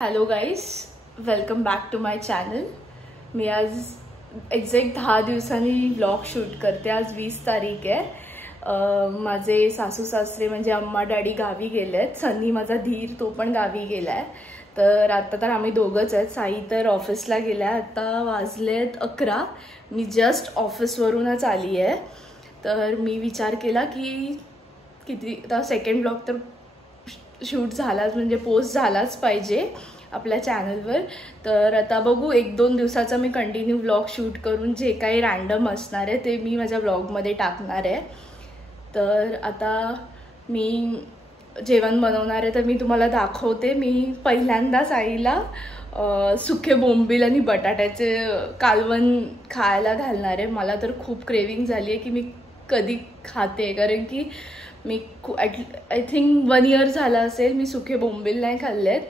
Hello guys, welcome back to my channel. मी आज exact 10 दिवसांनी व्लॉग शूट करते. आज 20 तारीख आहे. माझे सासू सासरे म्हणजे अम्मा डॅडी गावी गेलेत. सनी माझा धीर तो पण गावी गेलाय. तर आता तर आम्ही दोघंच आहेत. साई तर ऑफिसला गेलाय. आता वाजलेत 11. मी जस्ट ऑफिसवरूनच आली आहे. तर मी विचार केला की किती आता सेकंड ब्लॉग तर शूट झालाच म्हणजे पोस्ट झालाच पाहिजे आपल्या चॅनलवर. तर आता बघू 1-2 दिवसाचा मी कंटिन्यू व्लॉग शूट करून जे काही रँडम असणार आहे ते मी माझ्या व्लॉगमध्ये टाकणार आहे. तर आता मी जेवण बनवणार आहे तर मी तुम्हाला दाखवते. मी पहिल्यांदाच आईला सुके बोंबील आणि बटाट्याचे कालवण खायला घालणार आहे. मला तर खूप क्रेविंग झाली आहे की मी कधी खाते, कारण की मी आय थिंक 1 इयर झाला असेल मी सुके बोंबील नाही खाल्लेत.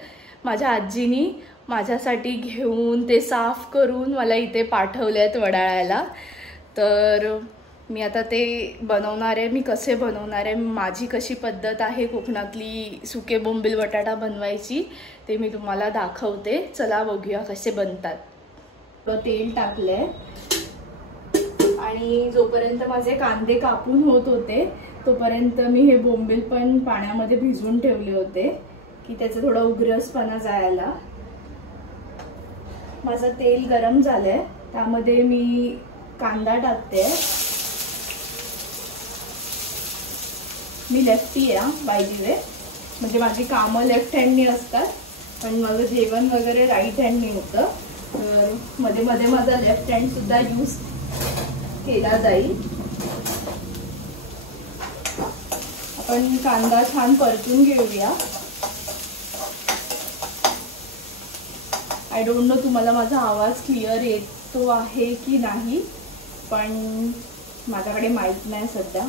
माझ्या आजीनी माझ्यासाठी घेऊन ते साफ करून मला इथे पाठवले आहेत वडाळ्याला. तर मी आता ते बनवणार आहे. मी कसे बनवणार आहे, माझी कशी पद्धत आहे कोकणातली सुके बोंबील बटाटा बनवायची ते मी तुम्हाला दाखवते. चला बघूया कसे बनतात. तेल टाकले आणि जोपर्यंत माझे कांदे कापून होत होते तोपर्यंत मी हे बोंबील पण पाण्यामध्ये भिजवून ठेवले होते की त्याचा थोडा उग्रसपणा जायला. माझं तेल गरम झालंय, त्यामध्ये मी कांदा टाकते. मी लेफ्टी आहे बाय द वे, म्हणजे माझी कामं लेफ्ट हँडनी असतात पण माझं जेवण वगैरे राईट हँडनी होतं. तर मध्ये मध्ये माझा लेफ्ट हँड सुद्धा यूज केला जाईल. आपण कांदा छान परतून घेऊया. आय डोंट नो तुम्हाला माझा आवाज क्लिअर येतो आहे की नाही, पण माझ्याकडे माहित नाही सध्या.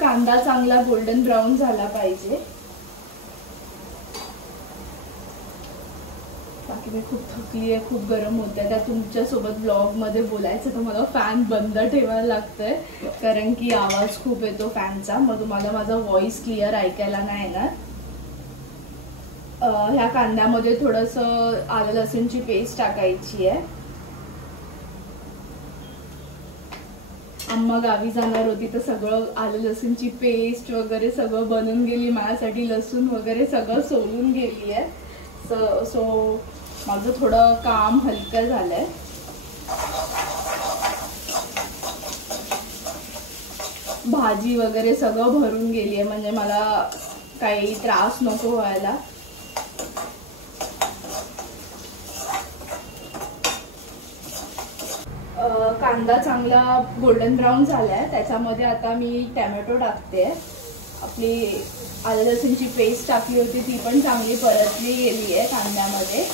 कांदा चांगला गोल्डन ब्राऊन झाला पाहिजे. बाकी मी खूप थकली आहे, खूप गरम होतंय. त्या तुमच्यासोबत ब्लॉगमध्ये बोलायचं तर मला फॅन बंद ठेवायला लागतंय कारण की आवाज खूप येतो फॅनचा. मग तुम्हाला माझा व्हॉइस क्लिअर ऐकायला नाही येणार. ह्या कांद्यामध्ये थोडंसं आलं लसूणची पेस्ट टाकायची आहे. अम्मा गावी जाणार होती तर सगळं आलं लसूणची पेस्ट वगैरे सगळं बनवून गेली माझ्यासाठी. लसूण वगैरे सगळं सोलून गेली आहे. सो माझं थोडं काम हलकं झालंय. भाजी वगैरे सगळं भरून गेली आहे म्हणजे मला काही त्रास नको व्हायला. कांदा चांगला गोल्डन ब्राऊन झालाय. त्याच्यामध्ये आता मी टॅमॅटो टाकते. आपली आलं लसूणची पेस्ट टाकली होती ती पण चांगली परतली गेली आहे कांद्यामध्ये.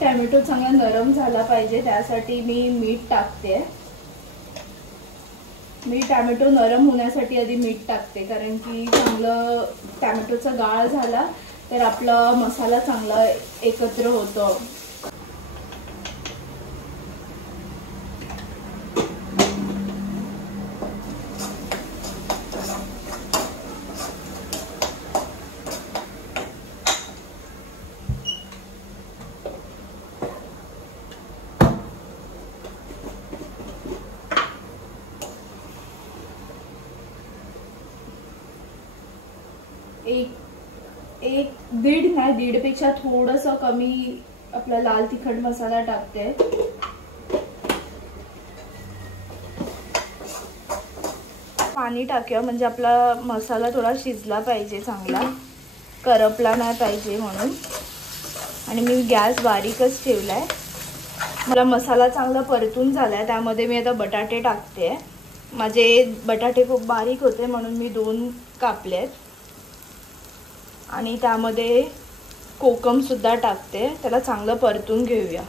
टॅमॅटो चांगला नरम झाला पाहिजे त्यासाठी मी मीठ टाकते. मी टॅमॅटो नरम होण्यासाठी आधी मीठ टाकते कारण की चांगलं टॅमॅटोचा गाळ झाला तर आपला मसाला चांगला एकत्र होतो. दीडपेक्षा थोडंसं कमी आपला लाल तिखट मसाला टाकते. पाणी टाकूया म्हणजे आपला मसाला थोडा शिजला पाहिजे, चांगला करपला नाही पाहिजे म्हणून. आणि मी गॅस बारीकच ठेवलाय. मला मसाला चांगला परतून झालाय, त्यामध्ये मी आता बटाटे टाकते. माझे बटाटे खूप बारीक होते म्हणून मी 2 कापले आहेत. आणि त्यामध्ये कोकम सुद्धा टाकते. त्याला चांगलं परतून घेऊया.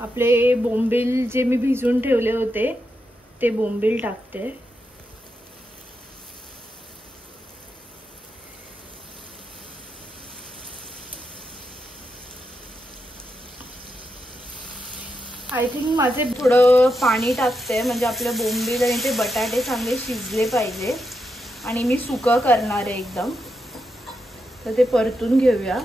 आपले बोंबील जे मी भिजवून ठेवले होते ते बोंबील टाकते. आय थिंक माझे थोडं पाणी टाकते म्हणजे आपलं बोंबील आणि ते बटाटे चांगले शिजले पाहिजे. आणि मी सुकं करणार आहे एकदम, तर ते परतून घेऊया.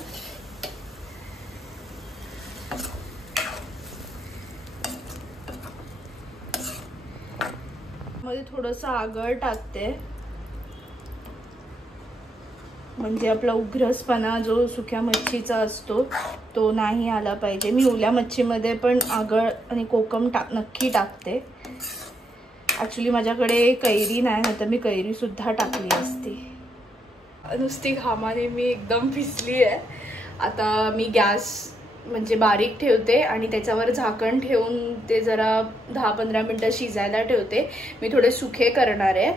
मध्ये थोडंसं आगळ टाकते म्हणजे आपला उग्रसपणा जो सुक्या मच्छीचा असतो तो नाही आला पाहिजे. मी ओल्या मच्छीमध्ये पण आगळ आणि कोकम नक्की टाकते. ॲक्च्युली माझ्याकडे कैरी नाही, तर मी कैरी सुद्धा टाकली असती. नुसती घामाने मी एकदम भिजली आहे. आता मी गॅस म्हणजे बारीक ठेवते आणि त्याच्यावर झाकण ठेवून ते जरा 10-15 मिनटं शिजायला ठेवते. मी थोडे सुखे करणार आहे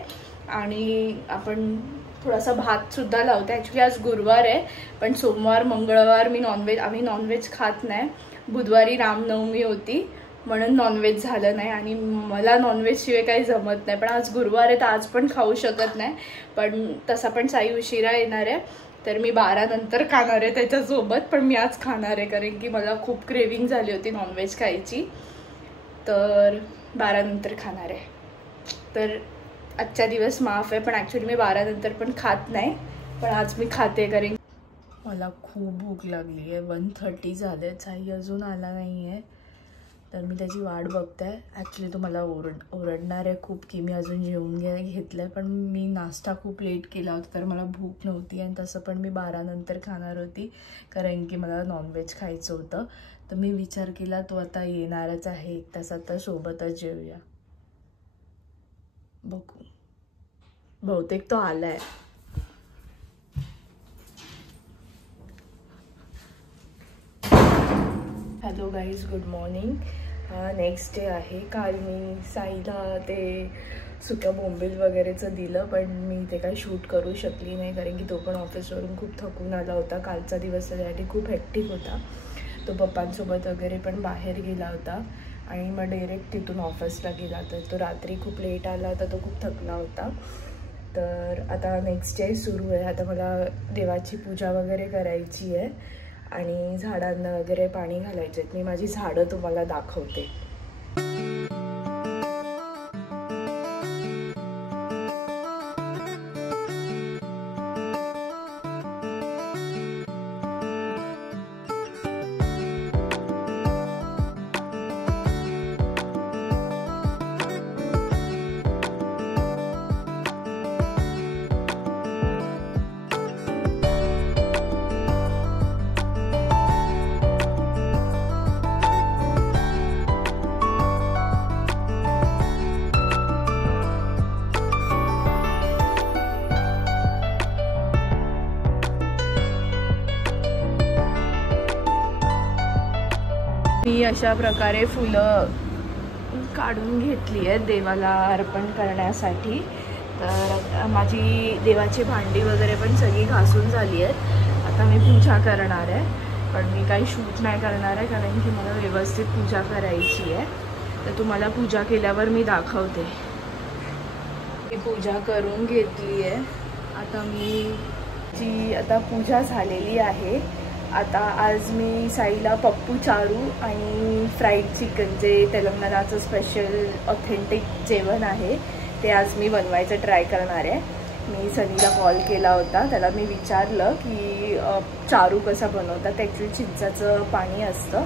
आणि आपण थोडासा भात सुद्धा लावते. ॲक्च्युली आज गुरुवार आहे, पण सोमवार मंगळवार आम्ही नॉनव्हेज खात नाही. बुधवारी रामनवमी होती म्हणून नॉनव्हेज झालं नाही आणि मला नॉनव्हेज शिवाय काही जमत नाही. पण आज गुरुवार आहे तर आज पण खाऊ शकत नाही. पण तसा पण साई उशिरा येणार आहे तर मी 12 नंतर खाणार आहे त्याच्यासोबत. पण मी आज खाणार आहे कारण की मला खूप क्रेविंग झाली होती नॉनव्हेज खायची, तर 12 नंतर खाणार आहे. तर आजचा दिवस माफ आहे, पण ॲक्च्युली मी 12 नंतर पण खात नाही, पण आज मी खाते कारण मला खूप भूक लागली आहे. 1:30 झाले, साई अजून आला नाही आहे तर मी त्याची वाट बघते. ॲक्च्युली तो मला ओरडणार आहे खूप की मी अजून जेवून घेतलं आहे, पण मी नाश्ता खूप लेट केला होता तर मला भूक नव्हती आणि तसं पण मी 12 नंतर खाणार होती कारण की मला नॉनव्हेज खायचं होतं. तर मी विचार केला तो आता येणारच आहे 1 तासात, तर सोबतच जेवूया. बघू, बहुतेक तो आलाय. Hello guys, good morning. Next day आहे. काल मी साईला ते सुक्या बोंबील वगैरेचं दिलं, पण मी ते काही शूट करू शकली नाही कारण की तो पण ऑफिसवरून खूप थकून आला होता. कालचा दिवस त्यासाठी खूप हेक्टिक होता. तो पप्पांसोबत वगैरे पण बाहेर गेला होता आणि मग डायरेक्ट तिथून ऑफिसला गेला. तर तो रात्री खूप लेट आला होता, तो खूप थकला होता. तर आता नेक्स्ट डे सुरू आहे. आता मला देवाची पूजा वगैरे करायची आहे आणि झाडांना वगैरे पाणी घालायचे. मी माझी झाडं तुम्हाला दाखवते. मी अशा प्रकारे फुलं काढून घेतली आहेत देवाला अर्पण करण्यासाठी. तर माझी देवाची भांडी वगैरे पण सगळी घासून झाली आहेत. आता मी पूजा करणार आहे, पण मी काही शूट नाही करणार आहे कारण की मला व्यवस्थित पूजा करायची आहे. तर तुम्हाला पूजा केल्यावर मी दाखवते. मी पूजा करून घेतली आहे. आता पूजा झालेली आहे. आता आज मी साईला पप्पू चारू आणि फ्राईड चिकन, जे तेलंगणाचं स्पेशल ऑथेंटिक जेवण आहे, ते आज मी बनवायचं ट्राय करणार आहे. मी सनीला कॉल केला होता, त्याला मी विचारलं की चारू कसा बनवतात. ॲक्च्युली चिंचाचं पाणी असतं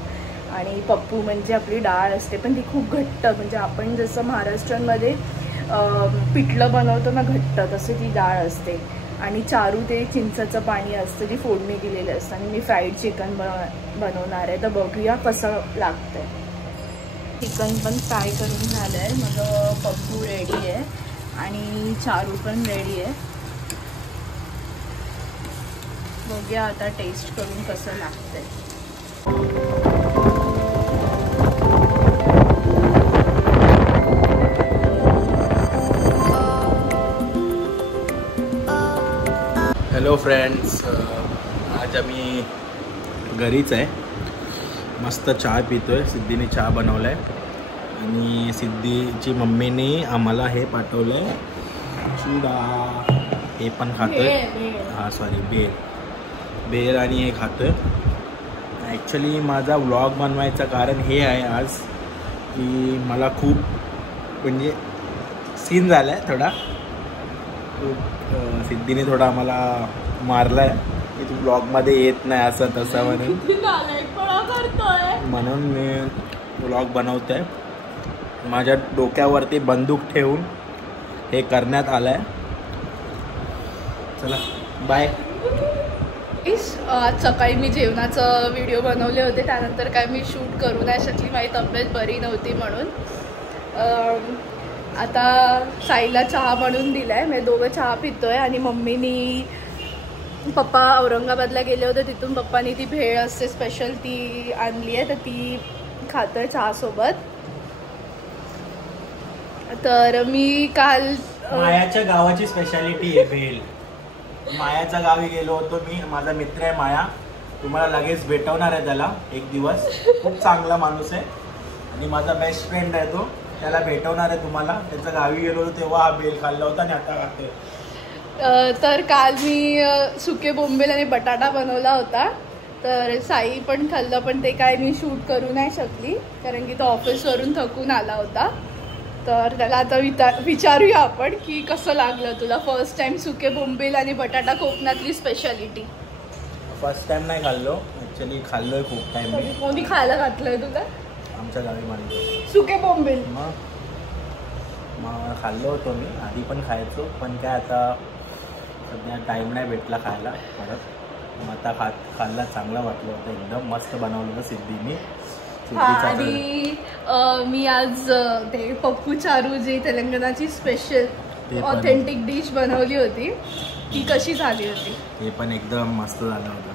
आणि पप्पू म्हणजे आपली डाळ असते, पण ती खूप घट्ट, म्हणजे आपण जसं महाराष्ट्रामध्ये पिठलं बनवतो ना घट्ट, तसे ती डाळ असते. आणि चारू ते चिंचाचं पाणी असतं, ती फोडणी दिलेलं असतं. आणि मी फ्राईड चिकन बनवणार आहे, तर बघूया कसं लागतं आहे. चिकन पण फ्राय करून झालं आहे. माझं पप्पू रेडी आहे आणि चारू पण रेडी आहे. बघूया आता टेस्ट करून कसं लागतंय. हॅलो फ्रेंड्स, आज आम्ही घरीच आहे. मस्त चहा पितोय. सिद्धीने चहा बनवला आहे आणि सिद्धीची मम्मीने आम्हाला हे पाठवलं आहे चुडा. हे पण खातोय. हां सॉरी, बेर आणि हे खातोय. ॲक्च्युली माझा व्लॉग बनवायचं कारण हे आहे आज की मला खूप म्हणजे सीन झाला आहे थोडा. खूप सिद्धीने थोडा आम्हाला मारला आहे की तू ब्लॉगमध्ये येत नाही असं तसं म्हणून मी व्लॉग बनवतो आहे. माझ्या डोक्यावरती बंदूक ठेवून हे करण्यात आलं आहे. चला बाय. आज सकाळी मी जेवणाचं व्हिडिओ बनवले होते, त्यानंतर काय मी शूट करू नाही शकली, माझी तब्येत बरी नव्हती म्हणून. आता साईला चहा बनवून दिलाय. मी दोघं चहा पितोय आणि मम्मीनी पप्पा औरंगाबादला गेले होते, तिथून पप्पानी ती भेळ असते स्पेशल ती आणली आहे, तर ती खातोय चहासोबत. तर मी काल मायाच्या गावाची स्पेशालिटी आहे भेळ. मायाच्या गावी गेलो होतो मी. माझा मित्र आहे माया, तुम्हाला लगेच भेटवणार आहे त्याला एक दिवस. खूप चांगला माणूस आहे आणि माझा बेस्ट फ्रेंड आहे तो. त्याला भेटवणार आहे तुम्हाला. त्याच्या गावी गेलो होतो तेव्हा हा भेळ खाल्ला होता आणि आता खातोय. तर काल मी सुके बोंबील आणि बटाटा बनवला होता, तर साई पण खाल्लं, पण ते काय मी शूट करू नाही शकली कारण की तो ऑफिसवरून थकून आला होता. तर त्याला आता विचारूया आपण की कसं लागलं तुला फर्स्ट टाइम सुके बोंबील आणि बटाटा, कोकणातली स्पेशालिटी. फर्स्ट टाइम नाही खाल्लो, ॲक्च्युली खाल्लोय खूप टाइम. कोणी खायला घातलंय तुला? आमच्या गावी माणूस सुके बोंबील मग खाल्लो होतो मी. आधी पण खायचो, पण काय आता सध्या टाईम नाही भेटला खायला परत. मग आता खाल्ला, चांगला वाटलं होतं. एकदम मस्त बनवलं होतं सिद्धीने. आणि मी आज ते पप्पू चारू जी तेलंगणाची स्पेशल ऑथेंटिक डिश बनवली होती, ती कशी झाली होती? ते पण एकदम मस्त झालं होतं.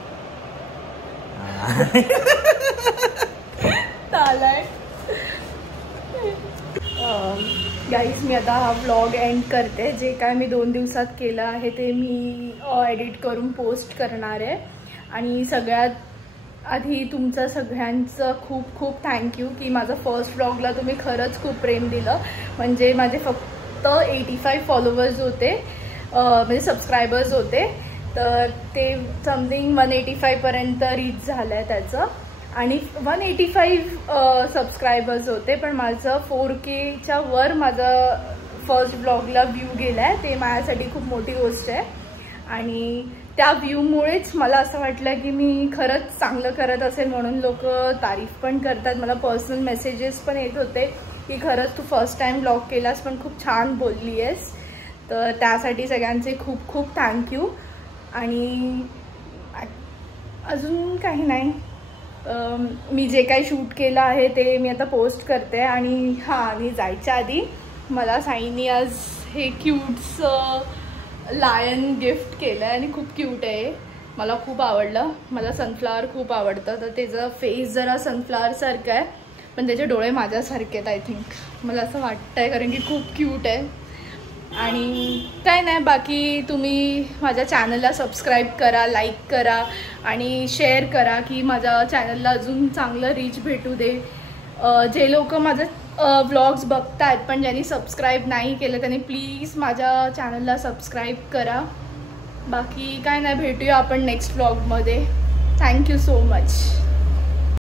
गाईज, मी आता हा व्लॉग एंड करते. जे काय मी 2 दिवसात केलं आहे ते मी एडिट करून पोस्ट करणार आहे. आणि सगळ्यात आधी तुमचं सगळ्यांचं खूप खूप थँक्यू की माझं फर्स्ट व्लॉगला तुम्ही खरंच खूप प्रेम दिलं. म्हणजे माझे फक्त 85 फॉलोवर्स होते, म्हणजे सबस्क्रायबर्स होते, तर ते समथिंग 185पर्यंत रीच झालं आहे त्याचं. आणि 185 सबस्क्रायबर्स होते, पण माझं 4Kच्या वर माझं फर्स्ट ब्लॉगला व्ह्यू गेला आहे. ते माझ्यासाठी खूप मोठी गोष्ट आहे. आणि त्या व्ह्यूमुळेच मला असं वाटलं की मी खरंच चांगलं करत असेल, म्हणून लोक तारीफ पण करतात. मला पर्सनल मेसेजेस पण येत होते की खरंच तू फर्स्ट टाइम ब्लॉग केलास, पण खूप छान बोलली आहेस. तर त्यासाठी सगळ्यांचे खूप खूप थँक्यू. आणि अजून काही नाही, मी जे काही शूट केलं आहे ते मी आता पोस्ट करते. आणि हां, मी जायच्या आधी मला साईनी आज हे क्यूटचं लायन गिफ्ट केलं आहे आणि खूप क्यूट आहे. मला खूप आवडलं. मला सनफ्लावर खूप आवडतं, तर त्याचं फेस जरा सनफ्लावरसारखं आहे, पण त्याचे डोळे माझ्यासारखे आहेत आय थिंक, मला असं वाटतं आहे, कारण की खूप क्यूट आहे. आणि काय नाही, बाकी तुम्ही माझ्या चॅनलला सबस्क्राईब करा, लाईक करा आणि शेअर करा की माझ्या चॅनलला अजून चांगलं रीच भेटू दे. जे लोक माझं व्लॉग्स बघतात पण ज्यांनी सबस्क्राईब नाही केलं त्यांनी प्लीज माझ्या चॅनलला सबस्क्राईब करा. बाकी काय नाही, भेटूया आपण नेक्स्ट व्लॉगमध्ये. Thank you so much.